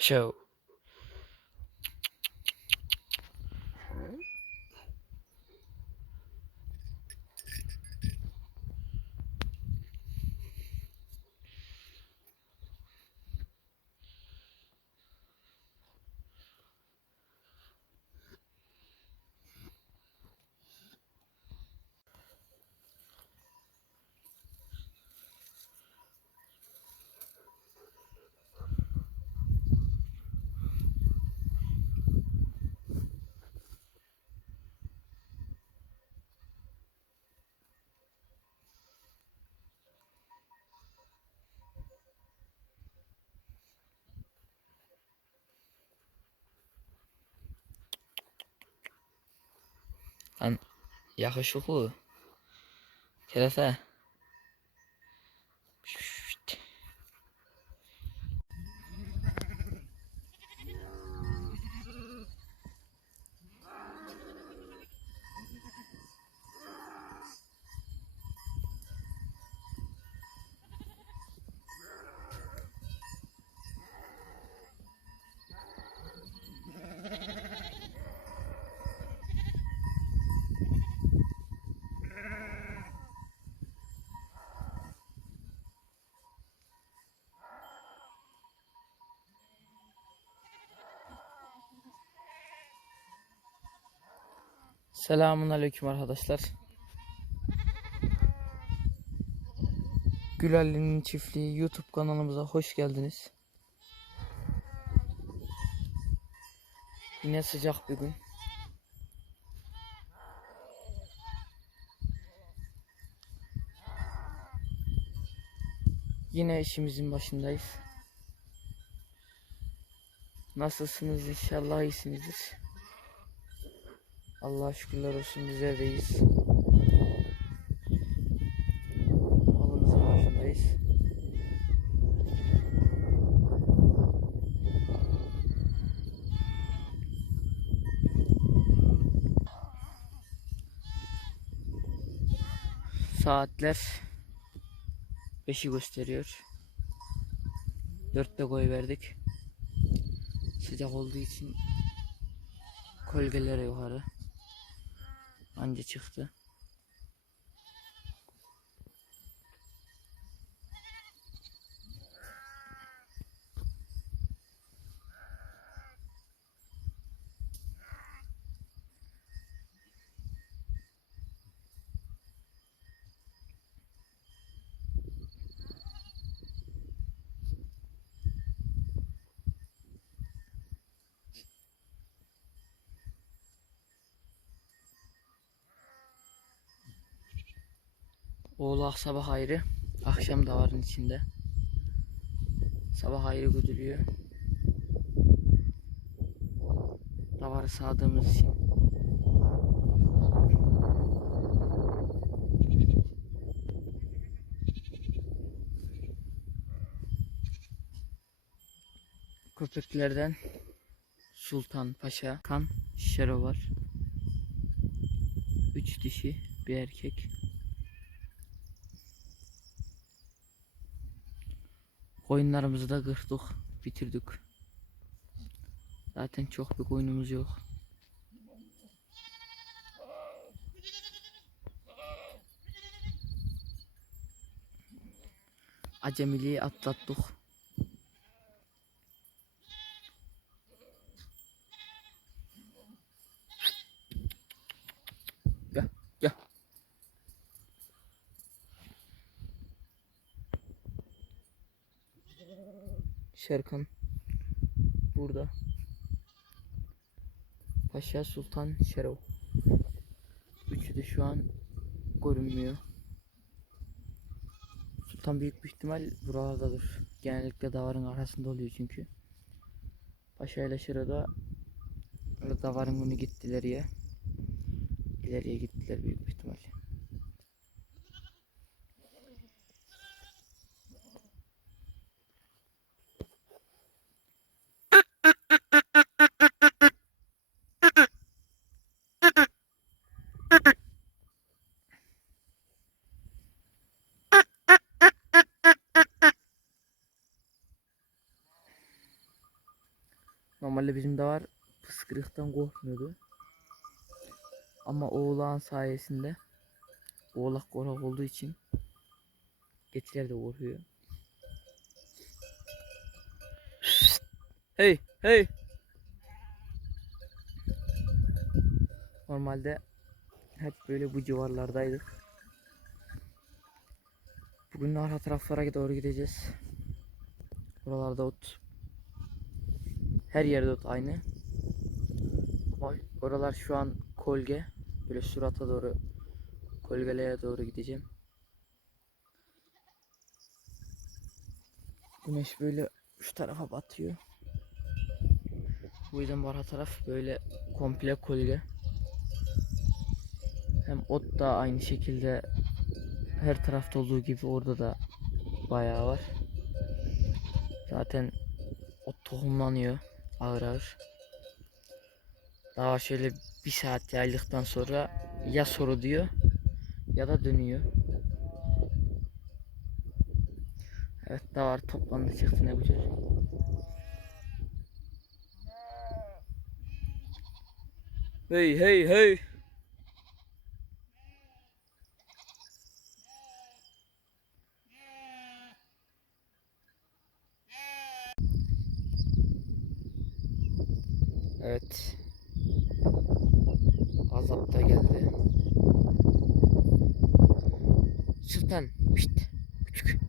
Show. Lan yakışıklı. Kerete. Selamun aleyküm arkadaşlar. Gülalli'nin çiftliği YouTube kanalımıza hoş geldiniz. Yine sıcak bir gün. Yine işimizin başındayız. Nasılsınız inşallah iyisinizdir. Allah'a şükürler olsun bizler de iyiyiz. Malımızın başındayız. Saatler 5'i gösteriyor. 4'te koy verdik. Sıcak olduğu için kolgelere yukarı. Anca çıktı. Oğlak sabah ayrı, akşam da varın içinde. Sabah ayrı güdülüyor. Davarı sağdığımız için. Köpeklerden Sultan Paşa, Kan, Şero var. Üç dişi, bir erkek. Koyunlarımızı da kırdık, bitirdik. Zaten çok bir koyunumuz yok. Acemiliği atlattık. Şerkan burada. Paşa Sultan Şerov. Üçü de şu an görünmüyor. Sultan büyük bir ihtimal buralardadır. Genellikle davarın arasında oluyor çünkü. Paşa ile Şero da davarın bunu gittiler ya. İleriye gittiler büyük bir ihtimal. Normalde bizim de var pıskırıktan korkmuyordu. Ama oğlan sayesinde oğlak korak olduğu için geçiler de korkuyor. Hey hey. Normalde hep böyle bu civarlardaydık. Bugün arka taraflara doğru gideceğiz. Buralarda ot. Her yerde ot aynı. Ama oralar şu an kolge. Böyle surata doğru kolgeleye doğru gideceğim. Güneş böyle şu tarafa batıyor. Bu yüzden bu arka taraf böyle komple kolge. Hem ot da aynı şekilde her tarafta olduğu gibi orada da bayağı var. Zaten ot tohumlanıyor ağır ağır. Daha şöyle bir saat yaylıktan sonra ya soru diyor ya da dönüyor. Evet davar toplandı çıktı ne güzel. Hey hey hey. Evet. Azap da geldi. Sultan. Pişt. Küçük.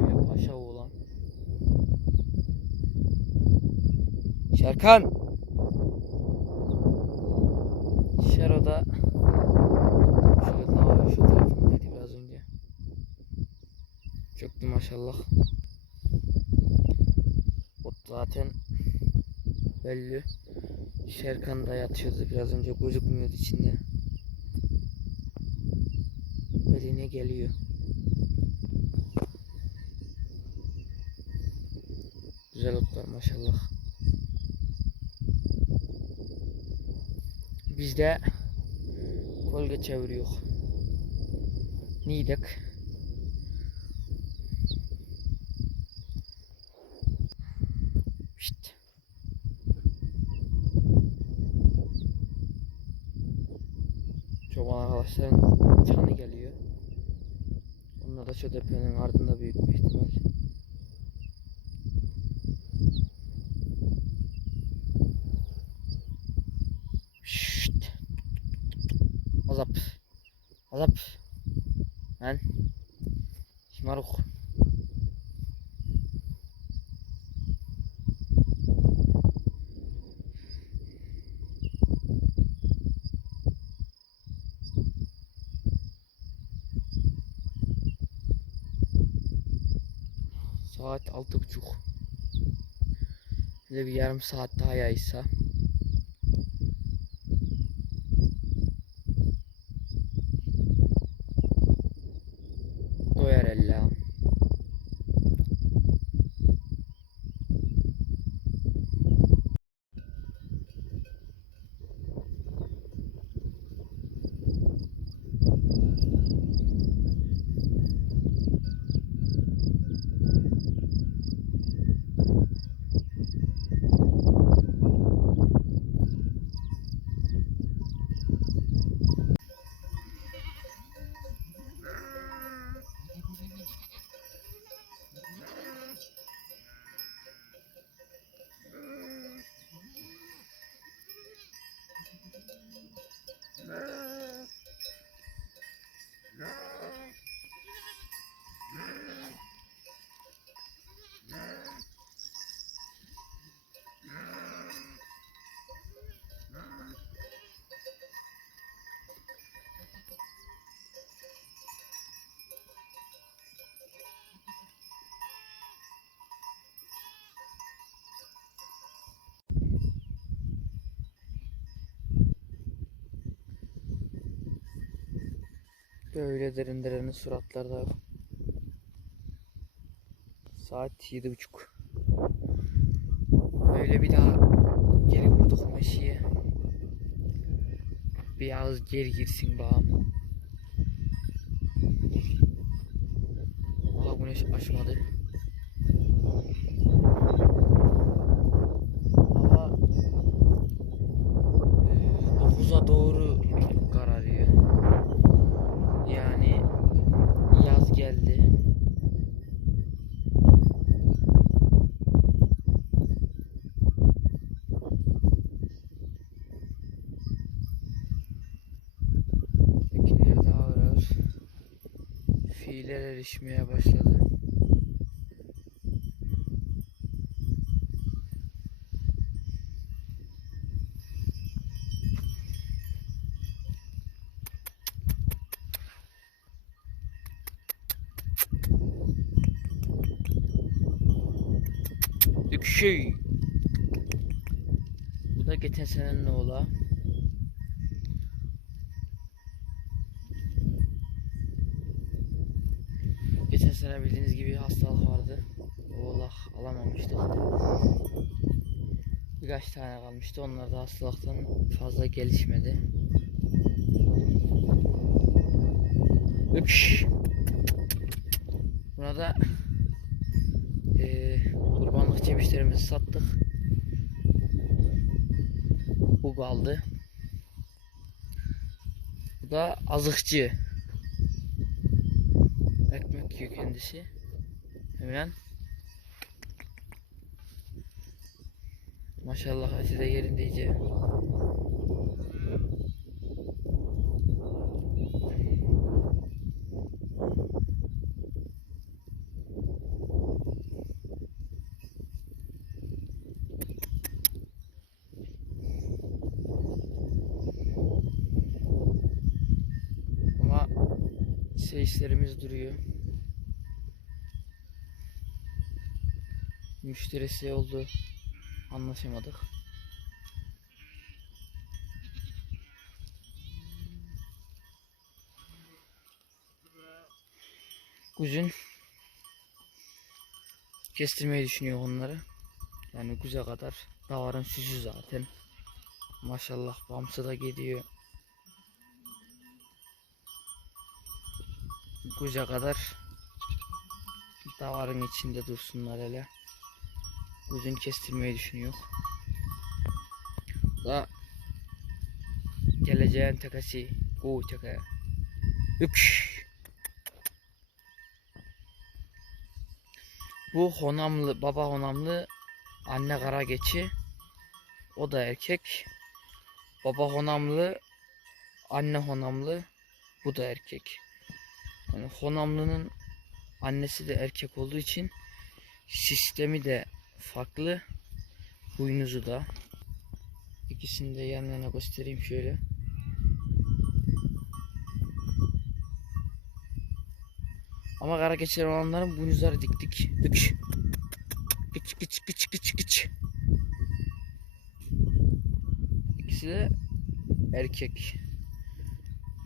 Böyle paşa oğlan. Şerkan. Şero'da Şurada var şu tarafındaydı biraz önce. Çöktü maşallah. O zaten belli. Şerkan da yatıyordu biraz önce gözükmüyordu içinde. Eline geliyor. Güzel otlar maşallah. Biz de kolge çeviriyor. Nidek. Şşt. Çoban arkadaşların çanı geliyor. Onlar da şu tepenin ardında büyük bir ihtimal. Şşt. Azap. Azap. Lan. Şımarık. Saat altı buçuk. De bir yarım saat daha yaysa. Böyle derin derin suratlarda. Saat yedi buçuk. Böyle bir daha geri vurduk meşiye. Biraz geri girsin bağım. Aa güneş aşmadı. Hava e, 9'a doğru kararıyor. Yani yaz geldi. Ekinler daha ağır ağır. Erişmeye başladı. Yükşey. Bu da geçen senenin oğla. Birkaç tane kalmıştı. Onlar da hastalıktan fazla gelişmedi. Üç. Buna da eee kurbanlık cemişlerimizi sattık. Bu kaldı. Bu da azıkçı. Ekmek yiyor kendisi. Hemen. Maşallah eti de yerinde iyice. Ama seyislerimiz duruyor. Müşterisi oldu. Anlaşamadık. Kuzun kestirmeyi düşünüyor onları. Yani kuze kadar davarın süsü zaten. Maşallah bamsı da gidiyor. Kuze kadar davarın içinde dursunlar hele. Uzun kestirmeyi düşünüyor. Da geleceğin tekası. Go teka. Üç. Bu honamlı, baba honamlı, anne kara geçi. O da erkek. Baba honamlı, anne honamlı, bu da erkek. Yani honamlının annesi de erkek olduğu için sistemi de farklı. Huyunuzu da. İkisini de yan yana göstereyim şöyle. Ama kara keçiler olanların boynuzları dik dik. Dıkş. Gıç gıç gıç gıç gıç. İkisi de erkek.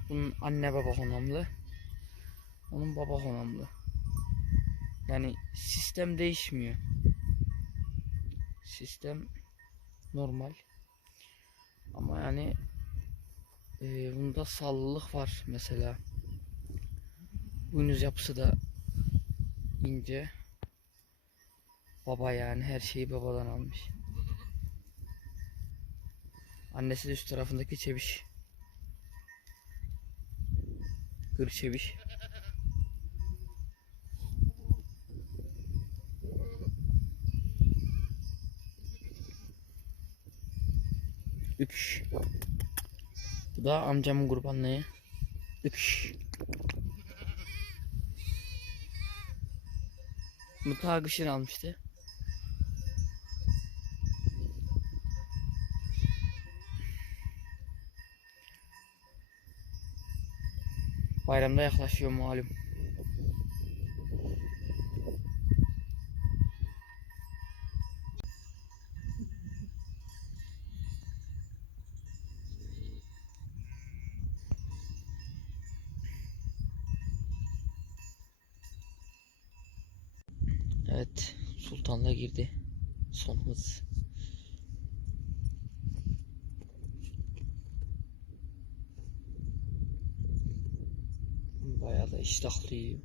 Bunun anne baba honamlı. Onun baba honamlı. Yani sistem değişmiyor. Sistem normal. Ama yani e, bunda sallılık var mesela. Boynuz yapısı da ince. Baba yani her şeyi babadan almış. Annesi de üst tarafındaki çeviş. Gır çeviş. Üç. Bu da amcamın kurbanlığı. Üç. Mutağı kışın almıştı. Bayramda yaklaşıyor malum. Evet, Sultan'la girdi. Son hız. Bayağı da iştahlı yiyor.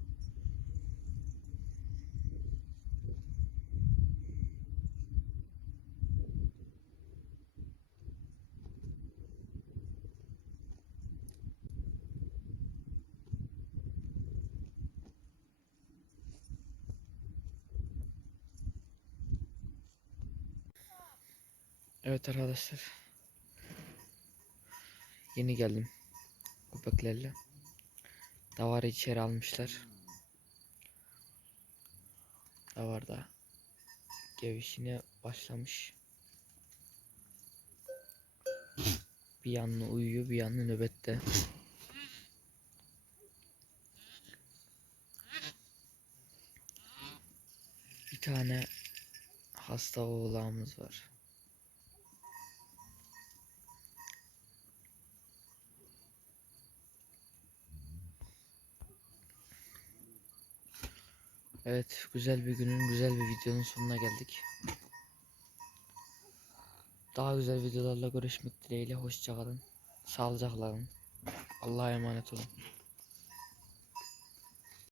Evet arkadaşlar. Yeni geldim. Köpeklerle. Davarı içeri almışlar. Davar da gevişine başlamış. Bir yanlı uyuyor, bir yanlı nöbette. Bir tane hasta oğlağımız var. Evet, güzel bir günün, güzel bir videonun sonuna geldik. Daha güzel videolarla görüşmek dileğiyle. Hoşçakalın. Sağlıcakla kalın. Allah'a emanet olun.